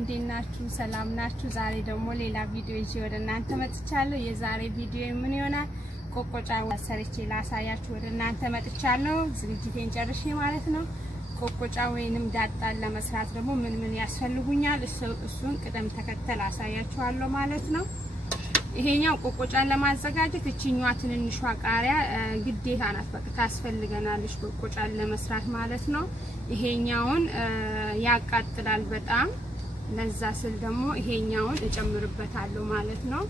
እንዴት ናችሁ? ሰላም ናችሁ? ዛሬ ደግሞ ሌላ ቪዲዮ ይዤ ወደ እናንተ መጥቻለሁ። የዛሬ ቪዲዮ ምን ይሆናል? ቆቆጫ ሰርቼ ላሳያችሁ ወደ እናንተ መጥቻለሁ። ዝግጅቴን ጨርሼ ማለት ነው። ቆቆጫ ወይንም ዳጣን ለመስራት ደግሞ ምን ያስፈልጉኛል እሱን ቅደም ተከተል አሳያችኋለሁ ማለት ነው። ይሄኛው ቆቆጫን ለማዘጋጀት እቺኛዋ ትንንሿ ቃሪያ ግዴታ ናት፣ በቃ ታስፈልገናለች ቆቆጫን ለመስራት ማለት ነው። ይሄኛውን ያቃጥላል በጣም ለዛ ስል ደግሞ ይሄኛውን እጨምርበታለሁ ማለት ነው።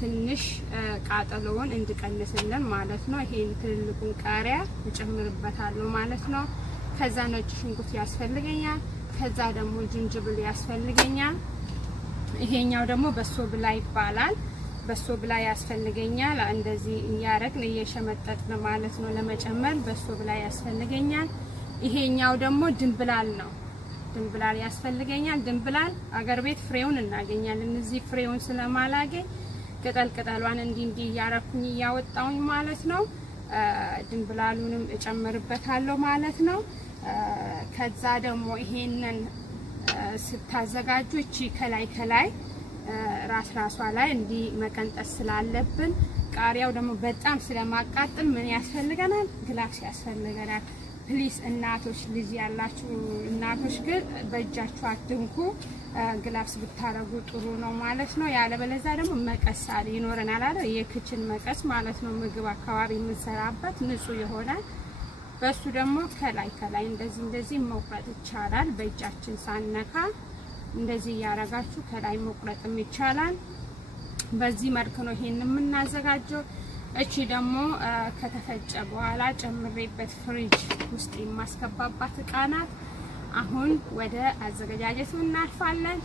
ትንሽ ቃጠሎውን እንድቀንስልን ማለት ነው። ይሄን ትልቁን ቃሪያ እጨምርበታለሁ ማለት ነው። ከዛ ነጭ ሽንኩርት ያስፈልገኛል። ከዛ ደግሞ ዝንጅብል ያስፈልገኛል። ይሄኛው ደግሞ በሶ ብላ ይባላል። በሶ ብላ ያስፈልገኛል። እንደዚህ ያረግን እየሸመጠጥን ማለት ነው ለመጨመር በሶ ብላ ያስፈልገኛል። ይሄኛው ደግሞ ድንብላል ነው። ድንብላል ያስፈልገኛል። ድንብላል አገር ቤት ፍሬውን እናገኛለን። እዚህ ፍሬውን ስለማላገኝ ቅጠሏን እንዲ ያረኩኝ ያወጣውኝ ማለት ነው። ድንብላሉንም እጨምርበታለሁ ማለት ነው። ከዛ ደግሞ ይሄንን ስታዘጋጁ እቺ ከላይ ራሷ ላይ እንዲ መቀንጠስ ስላለብን ቃሪያው ደግሞ በጣም ስለማቃጥል ምን ያስፈልገናል? ግላክስ ያስፈልገናል። ፕሊስ እናቶች ልጅ ያላችሁ እናቶች ግን በእጃችሁ አትንኩ። ግላክስ ብታረጉ ጥሩ ነው ማለት ነው። ያለበለዛ ደግሞ መቀስ ይኖረናል አይደል? የኪችን መቀስ ማለት ነው። ምግብ አካባቢ የምንሰራበት ንጹህ ይሆናል። በሱ ደግሞ ከላይ እንደዚህ መቁረጥ ይቻላል። በእጃችን ሳነካ እንደዚህ ያረጋችሁ ከላይ መቁረጥም ይቻላል። በዚህ መልኩ ነው ይሄን የምናዘጋጀው። እቺ ደግሞ ከተፈጨ በኋላ ጨምሬበት ፍሪጅ ውስጥ የማስገባባት እቃ ናት። አሁን ወደ አዘገጃጀቱ እናልፋለን።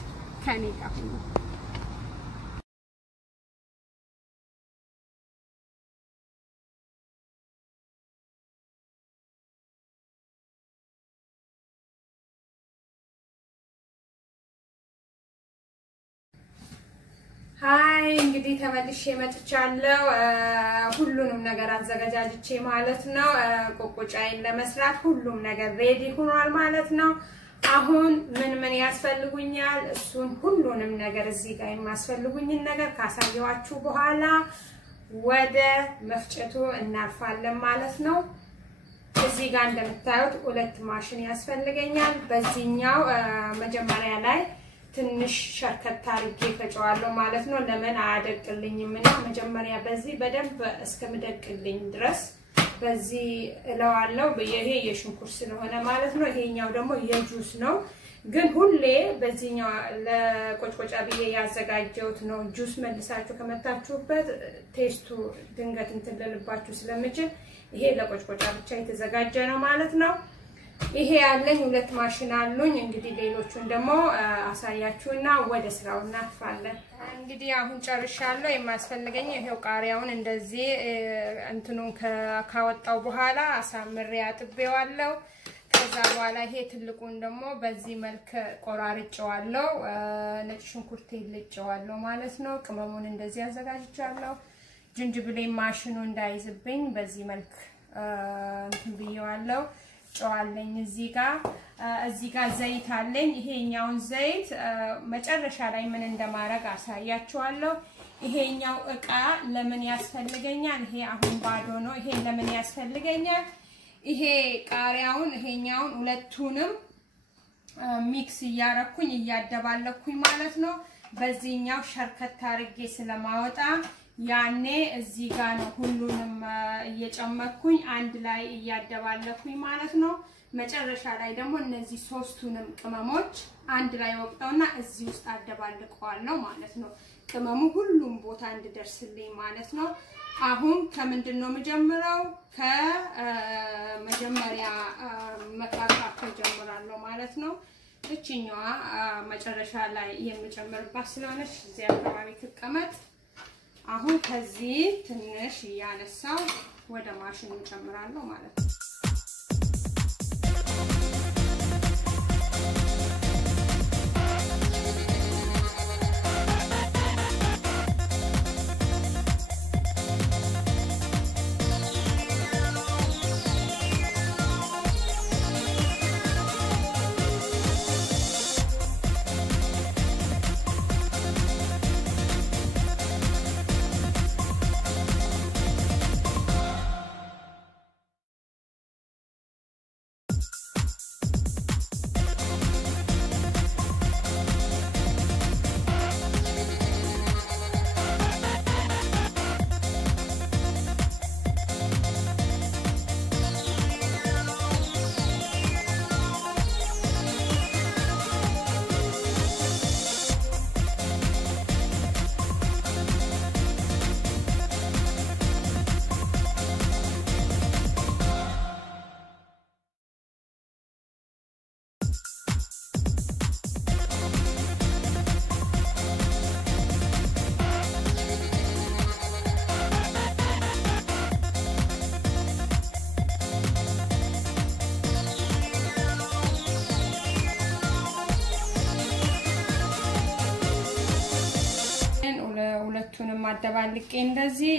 ከኔ ጋር ሁኑ። ሃይ እንግዲህ ተመልሼ መጥቻለሁ። ሁሉንም ነገር አዘጋጅቼ ማለት ነው። ቆቆጫዬን ለመስራት ሁሉም ነገር ሬዲ ሆኗል ማለት ነው። አሁን ምን ያስፈልጉኛል እሱን ሁሉንም ነገር እዚህ ጋር የሚያስፈልጉኝን ነገር ካሳየዋችሁ በኋላ ወደ መፍጨቱ እናልፋለን ማለት ነው። እዚህ ጋር እንደምታዩት ሁለት ማሽን ያስፈልገኛል። በዚህኛው መጀመሪያ ላይ ትንሽ ሸርከት አድርጌ ፈጨዋለሁ ማለት ነው። ለምን አያደቅልኝም እና መጀመሪያ በዚህ በደንብ እስከምደቅልኝ ድረስ በዚህ እለዋለሁ። ይሄ የሽንኩርት ስለሆነ ማለት ነው። ይሄኛው ደግሞ የጁስ ነው። ግን ሁሌ በዚህኛው ለቆጭቆጫ ብዬ ያዘጋጀሁት ነው። ጁስ መልሳችሁ ከመታችሁበት ቴስቱ ድንገት እንትልልባችሁ ስለምችል ይሄ ለቆጭቆጫ ብቻ የተዘጋጀ ነው ማለት ነው። ይሄ ያለኝ ሁለት ማሽን አሉኝ። እንግዲህ ሌሎቹን ደግሞ አሳያችሁና ወደ ስራው እናልፋለን። እንግዲህ አሁን ጨርሻለሁ። የማስፈልገኝ ይሄው ቃሪያውን እንደዚህ እንትኑን ካወጣው በኋላ አሳምሬ አጥቤዋለሁ። ከዛ በኋላ ይሄ ትልቁን ደግሞ በዚህ መልክ ቆራርጬዋለሁ። ነጭ ሽንኩርት ልጬዋለሁ ማለት ነው። ቅመሙን እንደዚህ አዘጋጅቻለሁ። ዝንጅብል ማሽኑ እንዳይዝብኝ በዚህ መልክ እንትን ብየዋለሁ። ጨዋለኝ እዚህ ጋር ዘይት አለኝ። ይሄኛውን ዘይት መጨረሻ ላይ ምን እንደማረግ አሳያችኋለሁ። ይሄኛው እቃ ለምን ያስፈልገኛል? ይሄ አሁን ባዶ ነው። ይሄ ለምን ያስፈልገኛል? ይሄ ቃሪያውን ይሄኛውን ሁለቱንም ሚክስ እያረኩኝ እያደባለኩኝ ማለት ነው። በዚህኛው ሸርከት አርጌ ስለማወጣ ያኔ እዚህ ጋር ነው ሁሉንም እየጨመርኩኝ አንድ ላይ እያደባለኩኝ ማለት ነው መጨረሻ ላይ ደግሞ እነዚህ ሶስቱንም ቅመሞች አንድ ላይ ወቅጠውና እዚህ ውስጥ አደባልቀዋለሁ ማለት ነው ቅመሙ ሁሉም ቦታ እንዲደርስልኝ ማለት ነው አሁን ከምንድነው መጀመሪያው ከመጀመሪያ መካከል ጀምራለሁ ማለት ነው እቺኛዋ መጨረሻ ላይ የምጨምርባት ስለሆነች እዚህ አካባቢ ተቀመጥ አሁን ከዚህ ትንሽ ያነሳው ወደ ማሽኑ ጨምራለሁ ማለት ነው ሁለቱንም አደባልቄ እንደዚህ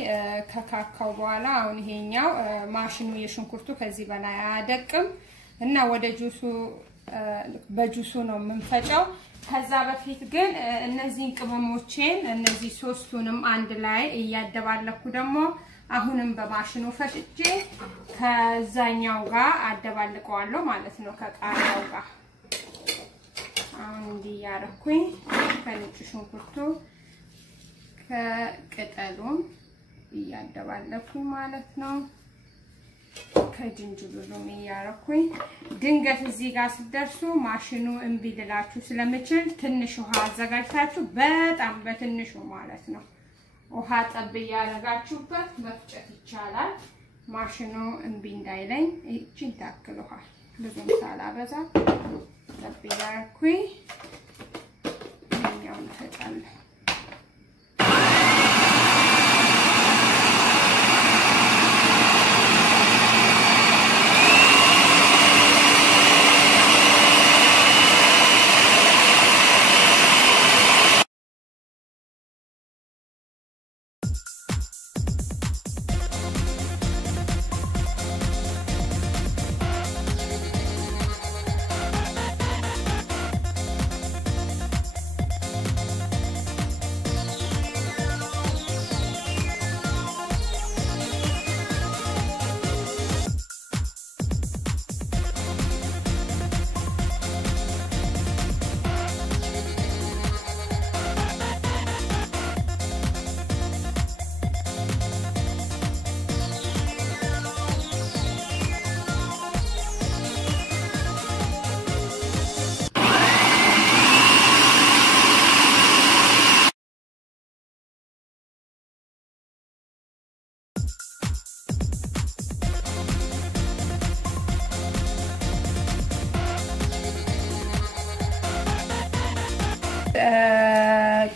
ከካካው በኋላ አሁን ይሄኛው ማሽኑ የሽንኩርቱ ከዚህ በላይ አያደቅም እና ወደ ጁሱ በጁሱ ነው የምንፈጨው ከዛ በፊት ግን እነዚህን ቅመሞችን እነዚህ ሶስቱንም አንድ ላይ እያደባለኩ ደግሞ አሁንም በማሽኑ ፈጭቼ ከዛኛው ጋር አደባልቀዋለሁ ማለት ነው ከቃሪያው ጋር አሁን እንዲያረኩኝ ከነጭ ሽንኩርቱ ከቅጠሉም እያደባለኩኝ ማለት ነው ከጅንጅብሉም እያረኩኝ ድንገት እዚህ ጋር ሲደርሱ ማሽኑ እምቢ ልላችሁ ስለምችል ትንሽ ውሃ አዘጋጅታችሁ በጣም በትንሹ ማለት ነው ውሃ ጠብ ያረጋችሁበት መፍጨት ይቻላል ማሽኑ እምቢ እንዳይለኝ እቺን ታክል ውሃ ብዙም ሳላበዛ ጠብ ያረኩኝ ይሄኛውን ፈጫለሁ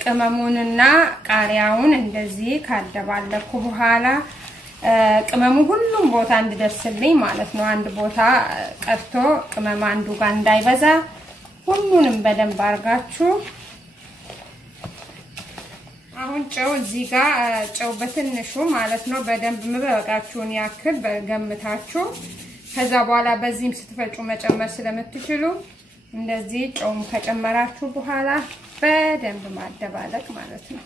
ቅመሙንና ቃሪያውን እንደዚህ ካደባለኩ በኋላ ቅመሙ ሁሉም ቦታ እንዲደርስልኝ ማለት ነው አንድ ቦታ ቀርቶ ቅመም አንዱ ጋር እንዳይበዛ ሁሉንም በደንብ አርጋችሁ አሁን ጨው እዚህ ጋር ጨው በትንሹ ማለት ነው በደንብ መበቃችሁን ያክል በገምታችሁ ከዛ በኋላ በዚህም ስትፈጩ መጨመር ስለምትችሉ እንደዚህ ጨውም ከጨመራችሁ በኋላ በደንብ ማደባለቅ ማለት ነው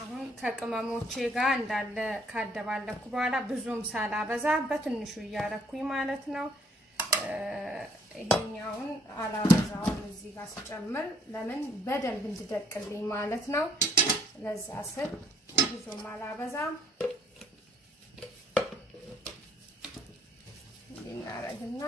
አሁን ከቅመሞቼ ጋር እንዳለ ካደባለኩ በኋላ ብዙም ሳላበዛ በትንሹ ያረኩኝ ማለት ነው ይሄኛውን አላበዛውም እዚህ ጋር ሲጨምር ለምን በደንብ እንዲደቅልኝ ማለት ነው ለዛ ስል ብዙም አላበዛም እናረግና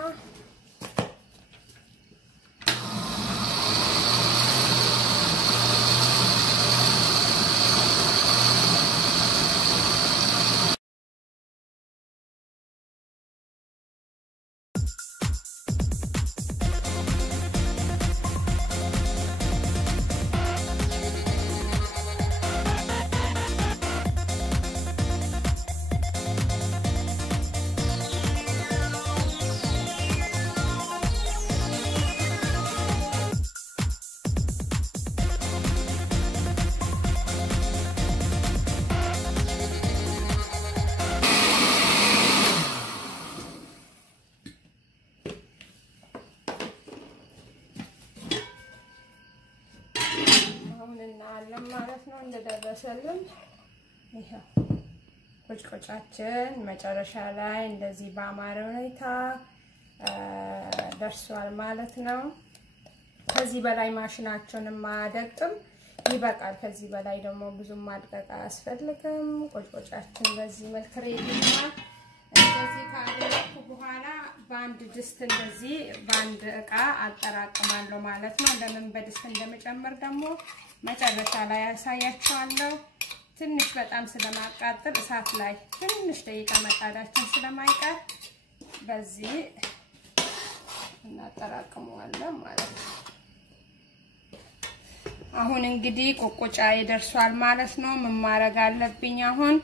ማለት ነው እንደደረሰልን ይሄ ቆጭቆጫችን መጨረሻ ላይ እንደዚህ ባማረ ሁኔታ ደርሷል ማለት ነው። ከዚህ በላይ ማሽናቸውን ማደቅም ይበቃል። ከዚህ በላይ ደግሞ ብዙም ማድቀቅ አያስፈልግም። ቆጭቆጫችን በዚህ መልክ ሬዲና እንደዚህ ካደረኩ በኋላ በአንድ ድስት እንደዚህ በአንድ እቃ አጠራቅማለሁ ማለት ነው። ለምን በድስት እንደመጨመር ደግሞ መጨረሻ ላይ ያሳያችኋለሁ። ትንሽ በጣም ስለማቃጠል እሳት ላይ ትንሽ ደቂቃ መጣዳችን ስለማይቀር በዚህ እናጠራቅመዋለን ማለት ነው። አሁን እንግዲህ ቆቆጫ ይደርሷል ማለት ነው። ምን ማድረግ አለብኝ አሁን?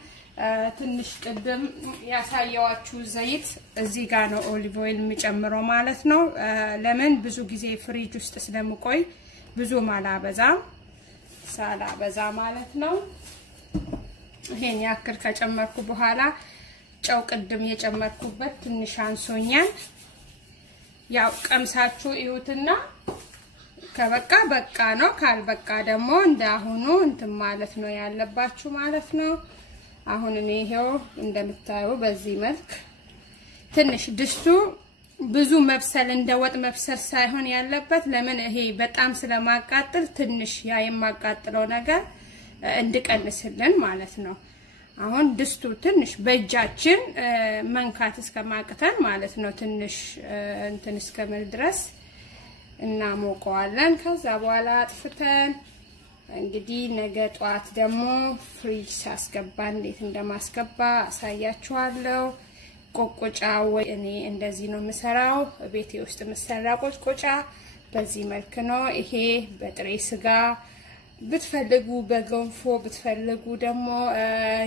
ትንሽ ቅድም ያሳየዋችሁ ዘይት እዚህ ጋር ነው ኦሊቭ ኦይል የሚጨምረው ማለት ነው። ለምን ብዙ ጊዜ ፍሪጅ ውስጥ ስለምቆይ ብዙ ሳላበዛ ማለት ነው። ይሄን ያክል ከጨመርኩ በኋላ ጨው ቅድም የጨመርኩበት ትንሽ አንሶኛል። ያው ቀምሳችሁ እዩትና ከበቃ በቃ ነው፣ ካልበቃ ደግሞ እንዳሁኑ እንትን ማለት ነው ያለባችሁ ማለት ነው። አሁን እኔ ይሄው እንደምታዩ በዚህ መልክ ትንሽ ድስቱ ብዙ መብሰል እንደወጥ መብሰል ሳይሆን ያለበት ለምን ይሄ በጣም ስለማቃጠል ትንሽ ያ የማቃጠለው ነገር እንድቀንስልን ማለት ነው። አሁን ድስቱ ትንሽ በእጃችን መንካት እስከማቅተን ማለት ነው ትንሽ እንትን እስከምል ድረስ እናሞቀዋለን። ከዛ በኋላ አጥፍተን እንግዲህ ነገ ጧት ደግሞ ፍሪጅ ሳስገባ እንዴት እንደማስገባ አሳያችኋለሁ። ቆቆጫ ወይ እኔ እንደዚህ ነው የምሰራው። ቤቴ ውስጥ የምሰራ ቆቆጫ በዚህ መልክ ነው። ይሄ በጥሬ ስጋ ብትፈልጉ በገንፎ ብትፈልጉ ደግሞ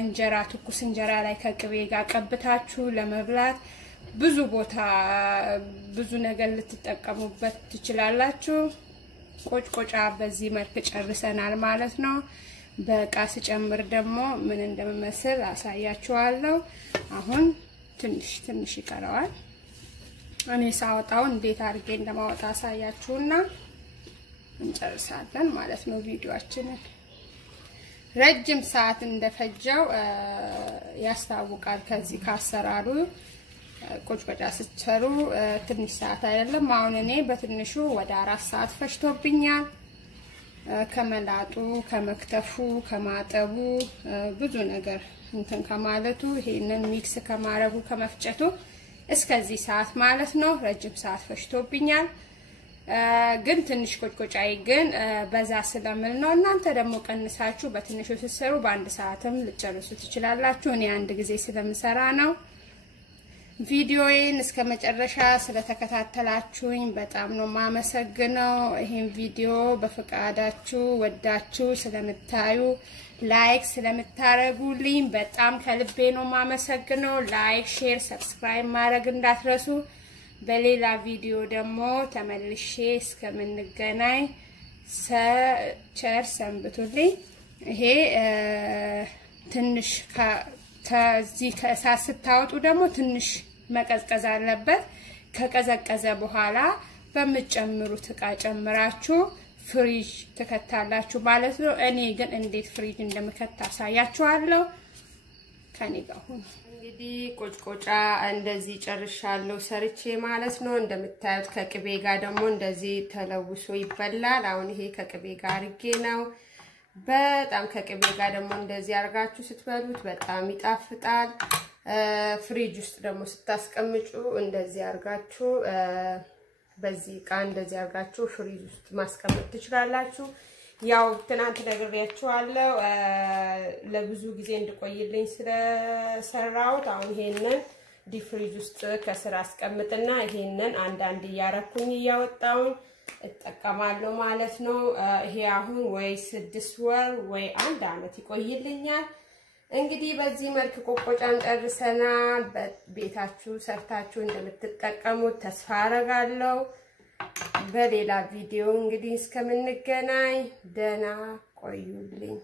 እንጀራ ትኩስ እንጀራ ላይ ከቅቤ ጋር ቀብታችሁ ለመብላት ብዙ ቦታ ብዙ ነገር ልትጠቀሙበት ትችላላችሁ። ቆጭቆጫ በዚህ መልክ ጨርሰናል ማለት ነው። በቃ ስጨምር ደግሞ ምን እንደምመስል አሳያችኋለሁ። አሁን ትንሽ ይቀረዋል። እኔ ሳወጣው እንዴት አድርጌ እንደማወጣ አሳያችሁና እንጨርሳለን ማለት ነው። ቪዲዮአችንን ረጅም ሰዓት እንደፈጀው ያስታውቃል። ከዚህ ካሰራሩ ቆጭቆጫ ስጨሩ ትንሽ ሰዓት አይደለም። አሁን እኔ በትንሹ ወደ 4 ሰዓት ፈጅቶብኛል። ከመላጡ ከመክተፉ ከማጠቡ ብዙ ነገር እንትን ከማለቱ ይሄንን ሚክስ ከማረጉ ከመፍጨቱ እስከዚህ ሰዓት ማለት ነው ረጅም ሰዓት ፈጅቶብኛል። ግን ትንሽ ቆጭቆጫይ ግን በዛ ስለምል ነው። እናንተ ደግሞ ቀንሳችሁ በትንሹ ሲሰሩ በአንድ ሰዓትም ልጨርሱ ትችላላችሁ። እኔ አንድ ጊዜ ስለምሰራ ነው። ቪዲዮዬን እስከ መጨረሻ ስለተከታተላችሁኝ በጣም ነው ማመሰግነው። ይሄን ቪዲዮ በፈቃዳችሁ ወዳችሁ ስለምታዩ ላይክ ስለምታረጉልኝ በጣም ከልቤ ነው ማመሰግነው። ላይክ፣ ሼር፣ ሰብስክራይብ ማድረግ እንዳትረሱ። በሌላ ቪዲዮ ደግሞ ተመልሼ እስከምንገናኝ ቸር ሰንብቱልኝ። ይሄ ትንሽ ከዚህ ከእሳት ስታወጡ ደግሞ ትንሽ መቀዝቀዝ አለበት። ከቀዘቀዘ በኋላ በመጨመሩት እቃ ጨምራችሁ ፍሪጅ ተከታላችሁ ማለት ነው። እኔ ግን እንዴት ፍሪጅ እንደምከታ አሳያችኋለሁ። ከኔ ጋር ሁኑ። እንግዲህ ቆጭቆጫ እንደዚህ ጨርሻለሁ ሰርቼ ማለት ነው። እንደምታዩት ከቅቤ ጋር ደግሞ እንደዚህ ተለውሶ ይበላል። አሁን ይሄ ከቅቤ ጋር አርጌ ነው በጣም ከቅቤ ጋር ደግሞ እንደዚህ አርጋችሁ ስትበሉት በጣም ይጣፍጣል። ፍሪጅ ውስጥ ደግሞ ስታስቀምጡ እንደዚህ አርጋችሁ በዚህ ቃ እንደዚህ አርጋችሁ ፍሪጅ ውስጥ ማስቀመጥ ትችላላችሁ። ያው ትናንት ነግሬያችኋለሁ ለብዙ ጊዜ እንድቆይልኝ ስለሰራሁት አሁን ይሄንን ዲፍሪጅ ውስጥ ከስራ አስቀምጥና ይሄንን አንዳንድ ያረኩኝ ያወጣው እጠቀማለሁ ማለት ነው። ይሄ አሁን ወይ 6 ወር ወይ 1 አመት ይቆይልኛል። እንግዲህ በዚህ መልኩ ቆቆጫን ጨርሰናል። ቤታችሁ ሰርታችሁ እንደምትጠቀሙት ተስፋ አረጋለሁ። በሌላ ቪዲዮ እንግዲህ እስከምንገናኝ ደህና ቆዩልኝ።